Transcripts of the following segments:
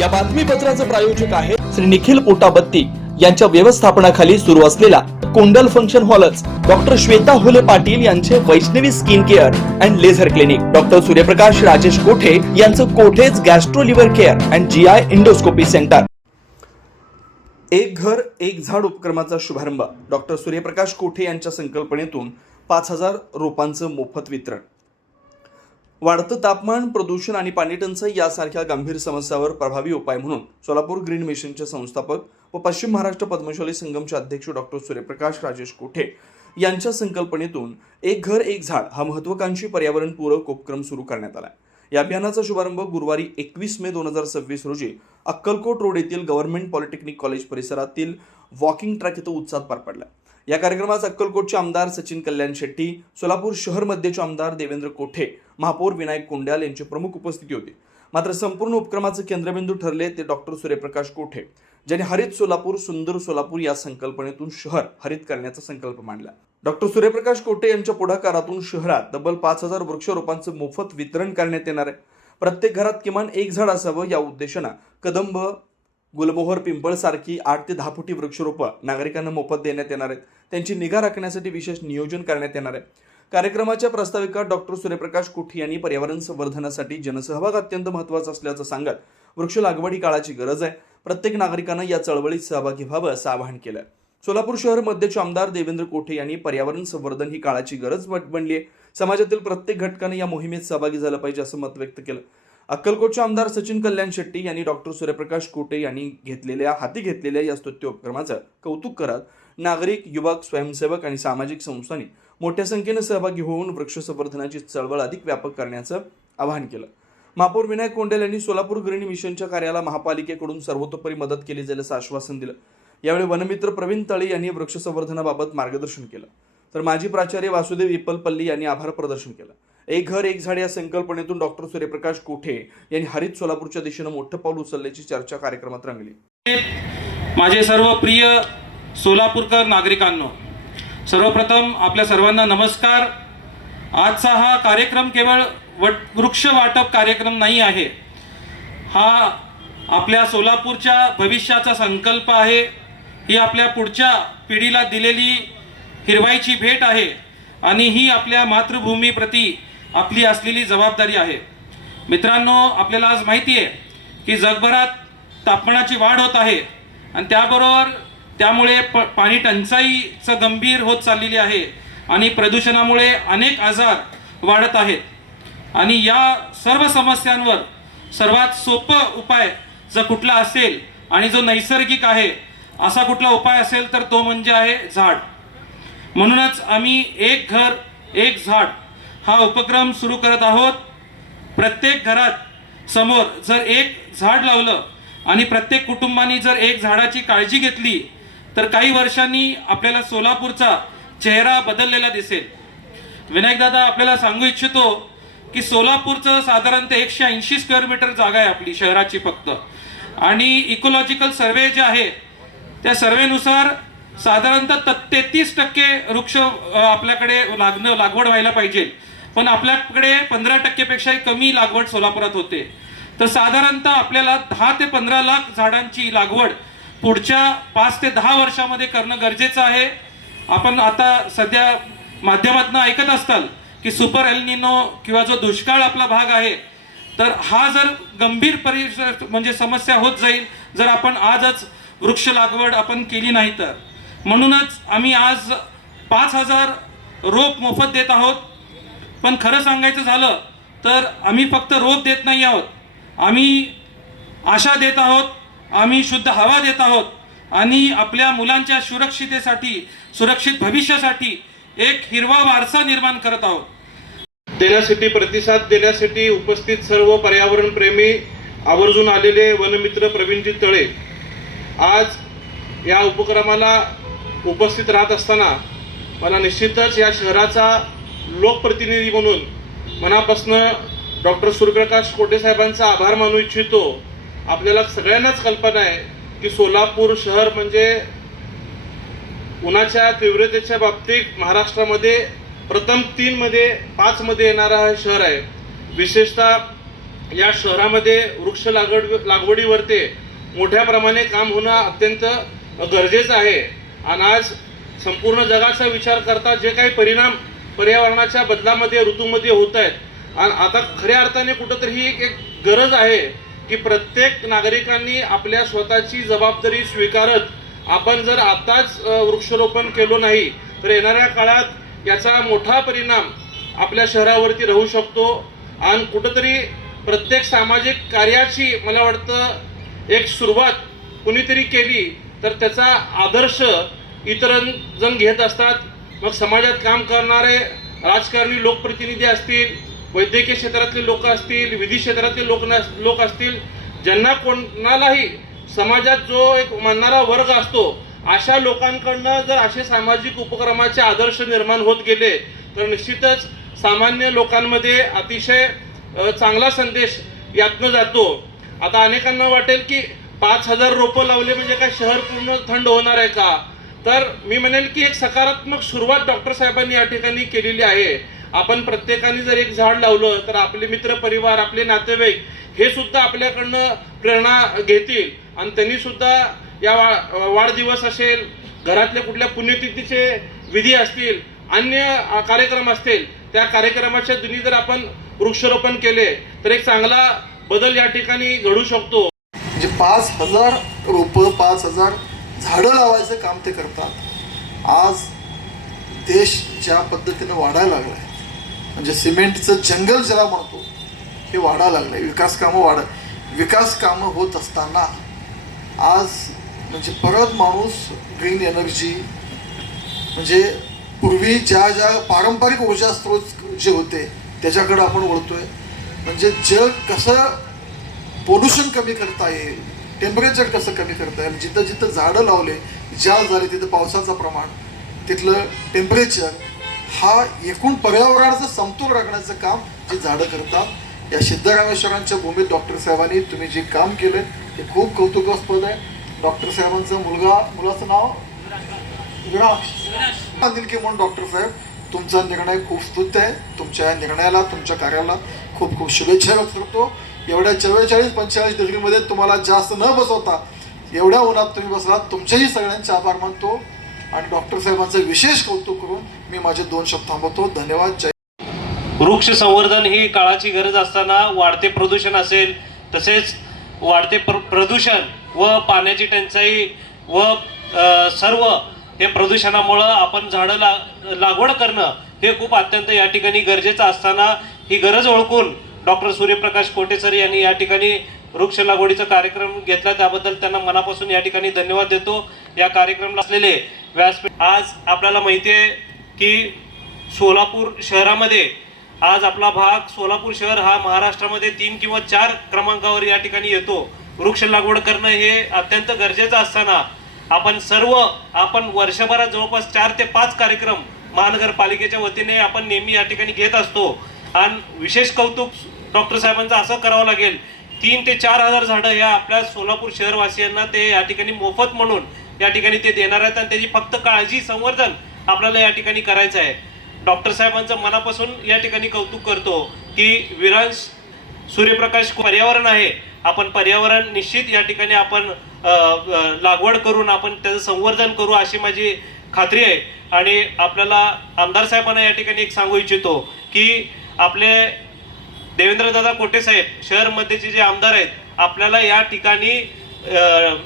या बातमीपत्राचे प्रायोजक आहे श्री निखिल पोटाबत्ती यांच्या व्यवस्थापनाखाली सुरू असलेला कुंडल फंक्शन हॉलच, डॉक्टर श्वेता होले पाटील यांचे Vaishnavi skin care and laser clinic, doctor Suryaprakash Rajesh Kothe यांचं Kothe's gastro liver care and GI endoscopy centre. एक घर एक झाड उपक्रमाचा शुभारंभ डॉक्टर सूर्यप्रकाश कोठे यांच्या संकल्पनेतून 5000 रोपांचं मोफत वितरण. वाढतं तापमान, प्रदूषण आणि पाणी टंचाई यासारख्या गंभीर समस्यावर प्रभावी उपाय म्हणून सोलापूर ग्रीन मिशनचे संस्थापक व पश्चिम महाराष्ट्र पद्मशाली संगमचे अध्यक्ष डॉक्टर सूर्यप्रकाश राजेश कोठे यांच्या संकल्पनेतून एक घर एक झाड हा महत्त्वाकांक्षी पर्यावरणपूरक उपक्रम सुरू करण्यात आला. या अभियानाचा शुभारंभ गुरुवारी 21 मे 2026 रोजी अक्कलकोट रोड येथील गव्हर्नमेंट पॉलिटेक्निक कॉलेज परिसरातील वॉकिंग ट्रॅक इथं उत्साहात पार पडला. या कार्यक्रमात अक्कलकोटचे आमदार सचिन कल्याण शेट्टी, सोलापूर शहर मध्येचे आमदार देवेंद्र कोठे, महापौर विनायक कोंड्याल यांची प्रमुख उपस्थिती होती. मात्र संपूर्ण उपक्रमाचे केंद्रबिंदू ठरले ते डॉक्टर सूर्यप्रकाश कोठे, ज्यांनी हरित सोलापूर सुंदर सोलापूर या संकल्पनेतून शहर हरित करण्याचा संकल्प मांडला. डॉक्टर सूर्यप्रकाश कोठे यांच्या पुढाकारातून शहरात तब्बल 5000 वृक्षरोपांचं मोफत वितरण करण्यात येणार आहे. प्रत्येक घरात किमान एक झाड असावं या उद्देशानं कदंब, गुलमोहर, पिंपळ सारखी 8 ते 10 फुटी वृक्षरोपं नागरिकांना मोफत देण्यात येणार आहेत. त्यांची निगा राखण्यासाठी विशेष नियोजन करण्यात येणार आहे. कार्यक्रमाच्या प्रास्ताविकात डॉक्टर सूर्यप्रकाश कोठे यांनी पर्यावरण संवर्धनासाठी जनसहभाग अत्यंत महत्त्वाचा असल्याचं सांगत वृक्ष लागवड ही काळाची गरज आहे, प्रत्येक नागरिकांना या चळवळीत सहभागी व्हावं असं आवाहन केलं. सोलापूर शहर मध्येचे आमदार देवेंद्र कोठे यांनी पर्यावरण संवर्धन ही काळाची गरज बनली आहे, समाजातील प्रत्येक घटकाने या मोहिमेत सहभागी झालं पाहिजे असं मत व्यक्त केलं. अक्कलकोटचे आमदार सचिन कल्याण शेट्टी यांनी डॉक्टर सूर्यप्रकाश कोठे यांनी हाती घेतलेल्या या स्तुत्य उपक्रमाचं कौतुक करत नागरिक, युवक, स्वयंसेवक आणि सामाजिक संस्थांनी मोठ्या संख्येने सहभागी होऊन वृक्ष संवर्धनाची चळवळ अधिक व्यापक करण्याचं आवाहन केलं. महापौर विनायक कोंड्याल यांनी सोलापूर ग्रीन मिशनच्या कार्याला महापालिकेकडून सर्वतोपरी मदत केली जाईल असं आश्वासन दिलं. यावेळी वनमित्र प्रवीण तळे यांनी वृक्ष संवर्धनाबाबत मार्गदर्शन केलं, तर माजी प्राचार्य वासुदेव इपलपल्ली यांनी आभार प्रदर्शन केलं. एक घर एक झाड या संकल्पनेतून डॉक्टर सूर्यप्रकाश कोठे यांनी हरित सोलापूरच्या दिशेनं मोठं पाऊल उचलल्याची चर्चा कार्यक्रमात रंगली. माझे सर्व प्रिय सोलापूरकर नागरिकांनो, सर्वप्रथम आपल्या सर्वांना नमस्कार. आजचा हा कार्यक्रम केवळ वृक्ष वाटप कार्यक्रम नाही आहे, हा आपल्या सोलापूरच्या भविष्याचा संकल्प आहे. ही आपल्या पुढच्या पिढीला दिलेली हिरवाईची भेट आहे आणि ही आपल्या मातृभूमीप्रती आपली असलेली जबाबदारी आहे. मित्रांनो, आपल्याला आज माहिती आहे की जगभरात तापमानाची वाढ होत आहे आणि त्यामुळे पाणी टंचाईचं गंभीर होत चाललेली आहे आणि प्रदूषणामुळे अनेक आजार वाढत आहेत. आणि या सर्व समस्यांवर सर्वात सोपं उपाय जर कुठला असेल आणि जो नैसर्गिक आहे असा कुठला उपाय असेल तर तो म्हणजे आहे झाड. म्हणूनच आम्ही एक घर एक झाड हा उपक्रम सुरू करत आहोत. प्रत्येक घरात समोर जर एक झाड लावलं आणि प्रत्येक कुटुंबाने जर एक झाडाची काळजी घेतली तर काही वर्षांनी आपल्याला सोलापूरचा चेहरा बदललेला दिसेल. विनायक दादा, आपल्याला सांगू इच्छितो की सोलापूरचं साधारणतः 180 स्क्वेअर मीटर जागा आहे आपली शहराची फक्त, आणि इकोलॉजिकल सर्वे जे आहे त्या सर्वेनुसार साधारणतः 33% वृक्ष आपल्याकडे लागवड व्हायला पाहिजे, पण आपल्याकडे 15% पेक्षाही कमी लागवड सोलापुरात होते. तर साधारणतः आपल्याला 10 ते 15 लाख झाडांची लागवड पुढच्या 5 ते 10 वर्षामध्ये करणं गरजेचं आहे. आपण आता सध्या माध्यमातून ऐकत असताल की सुपर एल निनो किंवा जो दुष्काळ आपला भाग आहे, तर हा जर गंभीर म्हणजे समस्या होत जाईल जर आपण आजच वृक्ष लागवड आपण केली नाही तर. म्हणूनच आम्ही आज 5000 रोप मोफत देत आहोत. पण खरं सांगायचं झालं तर आम्ही फक्त रोप देत नाही आहोत, आम्ही आशा देत आहोत, आम्ही शुद्ध हवा देत आहोत आणि आपल्या मुलांच्या सुरक्षितेसाठी, सुरक्षित भविष्यासाठी एक हिरवा वारसा निर्माण करत आहोत. देण्यासाठी, प्रतिसाद देण्यासाठी उपस्थित सर्व पर्यावरण प्रेमी आवर्जून आलेले वनमित्र प्रवीणजी तळे आज या उपक्रमाला उपस्थित राहत असताना मला निश्चितच या शहराचा लोकप्रतिनिधी म्हणून मनापासून डॉक्टर सूर्यप्रकाश कोठे साहेबांचा आभार मानू इच्छितो. आपल्याला सगळ्यांनाच कल्पना आहे की सोलापूर शहर म्हणजे उन्हाच्या तीव्रतेच्या बाबतीत महाराष्ट्रामध्ये प्रथम 3 मध्ये 5 मध्ये येणारा हे शहर आहे. विशेषतः या शहरामध्ये वृक्ष लागवडीवरती मोठ्या प्रमाणे काम होणं अत्यंत गरजेचं आहे. आणि आज संपूर्ण जगाचा विचार करता जे काही परिणाम पर्यावरणाच्या बदलामध्ये ऋतूमध्ये होत आहेत आणि आता खऱ्या अर्थाने कुठंतरी एक गरज आहे की प्रत्येक नागरिकांनी आपल्या स्वतःची जबाबदारी स्वीकारत आपण जर आताच वृक्षारोपण केलो नाही तर येणाऱ्या काळात याचा मोठा परिणाम आपल्या शहरावरती राहू शकतो. आणि कुठंतरी प्रत्येक सामाजिक कार्याची मला वाटतं एक सुरुवात कुणीतरी केली तर त्याचा आदर्श इतरजण घेत असतात. मग समाजात काम करणारे राजकारणी लोकप्रतिनिधी असतील, वैद्यकीय क्षेत्रातले लोक असतील, विधी क्षेत्रातले लोक असतील, ज्यांना कोणालाही समाजात जो एक मानणारा वर्ग असतो अशा लोकांकडनं जर असे सामाजिक उपक्रमाचे आदर्श निर्माण होत गेले तर निश्चितच सामान्य लोकांमध्ये अतिशय चांगला संदेश यातनं जातो. आता अनेकांना वाटेल की 5,000 रोपं लावले म्हणजे काय शहर पूर्ण थंड होणार आहे का? तर मी म्हणेल की एक सकारात्मक सुरुवात डॉक्टर साहेबांनी या ठिकाणी केलेली आहे. आपण प्रत्येकाने जर एक झाड लावलं तर आपले मित्र परिवार, आपले नातेवाईक हे सुद्धा आपल्याकडनं प्रेरणा घेतील आणि त्यांनी सुद्धा या वाढदिवस असेल, घरातल्या कुठल्या पुण्यतिथीचे विधी असतील, अन्य कार्यक्रम असतील, त्या कार्यक्रमाच्या दिनी जर आपण वृक्षारोपण केले तर एक चांगला बदल या ठिकाणी घडू शकतो. म्हणजे 5,000 रोपं 5,000 झाडं लावायचं काम ते करतात. आज देश ज्या पद्धतीनं वाढायला लागला आहे म्हणजे सिमेंटचं जंगल ज्याला म्हणतो हे वाढायला लागलं आहे. विकास कामं होत असताना आज म्हणजे परत माणूस ग्रीन एनर्जी म्हणजे पूर्वी ज्या पारंपरिक ऊर्जा स्रोत जे होते त्याच्याकडे आपण वळतोय. म्हणजे जग कसं पोल्युशन कमी करता येईल, टेम्परेचर कसं कमी करता येईल, जिथं जिथं झाडं लावले ज्या झाले तिथं पावसाचं प्रमाण, तिथलं टेम्परेचर, हा एकूण पर्यावरणाचं समतोल राखण्याचं काम जे झाडं करतात. या सिद्धरामेश्वरांच्या भूमीत डॉक्टर साहेबांनी तुम्ही जे काम केलं ते खूप कौतुकास्पद आहे. डॉक्टर साहेबांचा मुलाचं नाव विराज की म्हणून डॉक्टर साहेब तुमचा निर्णय खूप स्तुत्य आहे. तुमच्या निर्णयाला, तुमच्या कार्याला खूप खूप शुभेच्छा व्यक्त करतो. एवढ्या 44-45 डिग्रीमध्ये तुम्हाला जास्त न बसवता एवढ्या उन्हात तुम्ही बसलात, तुमचेही सगळ्यांचे आभार मानतो आणि डॉक्टर साहेबांचं विशेष कौतुक करून मी माझे 2 शब्द थांबवतो. धन्यवाद. जय. वृक्ष संवर्धन ही काळाची गरज असताना वाढते प्रदूषण असेल, तसेच वाढते प्रदूषण व पाण्याची टंचाई व सर्व हे प्रदूषणामुळं आपण झाडं लागवड करणं हे खूप अत्यंत या ठिकाणी गरजेचं असताना ही गरज ओळखून डॉक्टर सूर्यप्रकाश कोटे सर यांनी या ठिकाणी वृक्ष लागवडीचा कार्यक्रम घेतला, त्याबद्दल त्यांना मनापासून या ठिकाणी धन्यवाद देतो. या कार्यक्रमाला असलेले व्यासपीठ, आज आपल्याला माहिती आहे की सोलापूर शहरामध्ये आज आपला भाग सोलापूर शहर हा महाराष्ट्रामध्ये 3 किंवा 4 क्रमांकावर या ठिकाणी येतो. वृक्ष लागवड करणं हे अत्यंत गरजेचं असताना आपण वर्षभरात जवळपास 4 ते 5 कार्यक्रम महानगरपालिकेच्या वतीने आपण नेहमी या ठिकाणी घेत असतो. आणि विशेष कौतुक डॉक्टर साहेबांचं असं करावं लागेल, 3 ते 4,000 झाडं या आपल्या सोलापूर शहरवासियांना ते या ठिकाणी मोफत म्हणून या ठिकाणी ते देणार आहेत आणि त्याची फक्त काळजी, संवर्धन आपल्याला या ठिकाणी करायचं आहे. डॉक्टर साहेबांचं मनापासून या ठिकाणी कौतुक करतो की विरांश सूर्यप्रकाश पर्यावरण आहे, आपण पर्यावरण निश्चित या ठिकाणी आपण लागवड करून आपण त्याचं संवर्धन करू अशी माझी खात्री आहे. आणि आपल्याला आमदार साहेबांना या ठिकाणी एक सांगू इच्छितो की आपले देवेंद्रदादा कोटे साहेब शहरमध्येचे जे आमदार आहेत, आपल्याला या ठिकाणी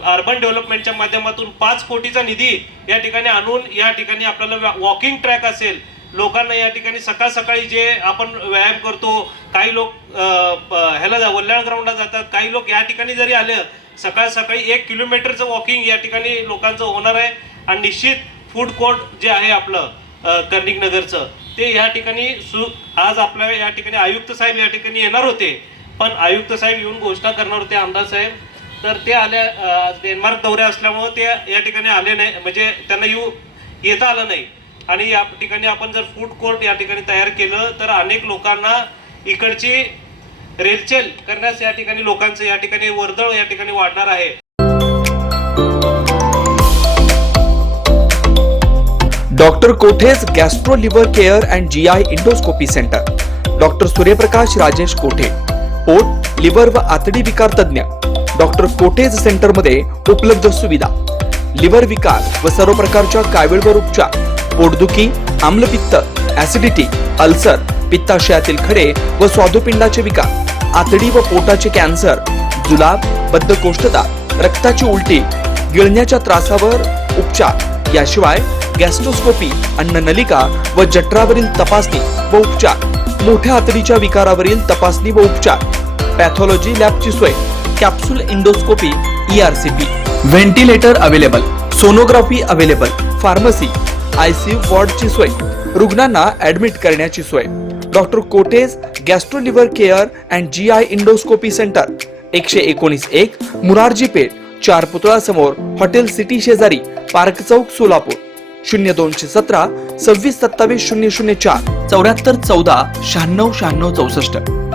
अर्बन डेव्हलपमेंटच्या माध्यमातून 5 कोटीचा निधी या ठिकाणी आणून या ठिकाणी आपल्याला वॉकिंग ट्रॅक असेल, लोकांना या ठिकाणी सकाळी जे आपण व्यायाम करतो, काही लोक वल्ल्याळ ग्राउंडला जातात, काही लोक या ठिकाणी जरी आले सकाळी 1 किलोमीटरचं वॉकिंग या ठिकाणी लोकांचं होणार आहे. आणि निश्चित फूड कोर्ट जे आहे आपलं कर्णिक नगरचं ते या ठिकाणी आज आपल्या या ठिकाणी आयुक्त साहेब या ठिकाणी येणार होते, पण आयुक्त साहेब येऊन घोषणा करणार होते आमदार साहेब, तर ते डेन्मार्क दौऱ्या असल्यामुळे ते या ठिकाणी आले नाही, म्हणजे त्यांना येता आलं नाही. आणि या ठिकाणी आपण जर फूड कोर्ट या ठिकाणी तयार केलं तर अनेक लोकांना इकडची रेलचेल करण्यास या ठिकाणी लोकांचं या ठिकाणी वर्दळ या ठिकाणी वाढणार आहे. डॉक्टर कोठेज gastro liver care and GI endoscopy centre, doctor Suryaprakash Rajesh कोठे, पोट, लिव्हर व आतडी विकार तज्ञ डॉक्टर कोटेज सेंटरमध्ये उपलब्ध सुविधा. लिव्हर विकार व सर्व प्रकारच्या कावीळवर उपचार, पोटदुखी, आम्लपित्त, ऍसिडिटी, अल्सर, पित्ताशयातील खडे व स्वादुपिंडाचे विकार, आतडी व पोटाचे कॅन्सर, जुलाब, बद्धकोष्ठता, रक्ताची उलटी, गिळण्याच्या त्रासावर उपचार. याशिवाय गॅस्ट्रोस्कोपी, अन्ननलिका व जठरावरील तपासणी व उपचार, मोठ्या आतडीच्या विकारावरील तपासणी व उपचार, पॅथॉलॉजी लॅबची सोय, capsule endoscopy, ERCP, ventilator available, sonography available, pharmacy, ICU वॉर्डची सोय, रुग्णांना ऍडमिट करण्याची सोय. Doctor Kothe's gastro liver care and GI endoscopy centre, 119-1 Murarji Peth, 4 पुतळा समोर, हॉटेल सिटी शेजारी, पार्क चौक, सोलापूर. 0217 26 27 004 74 14 96 96 64.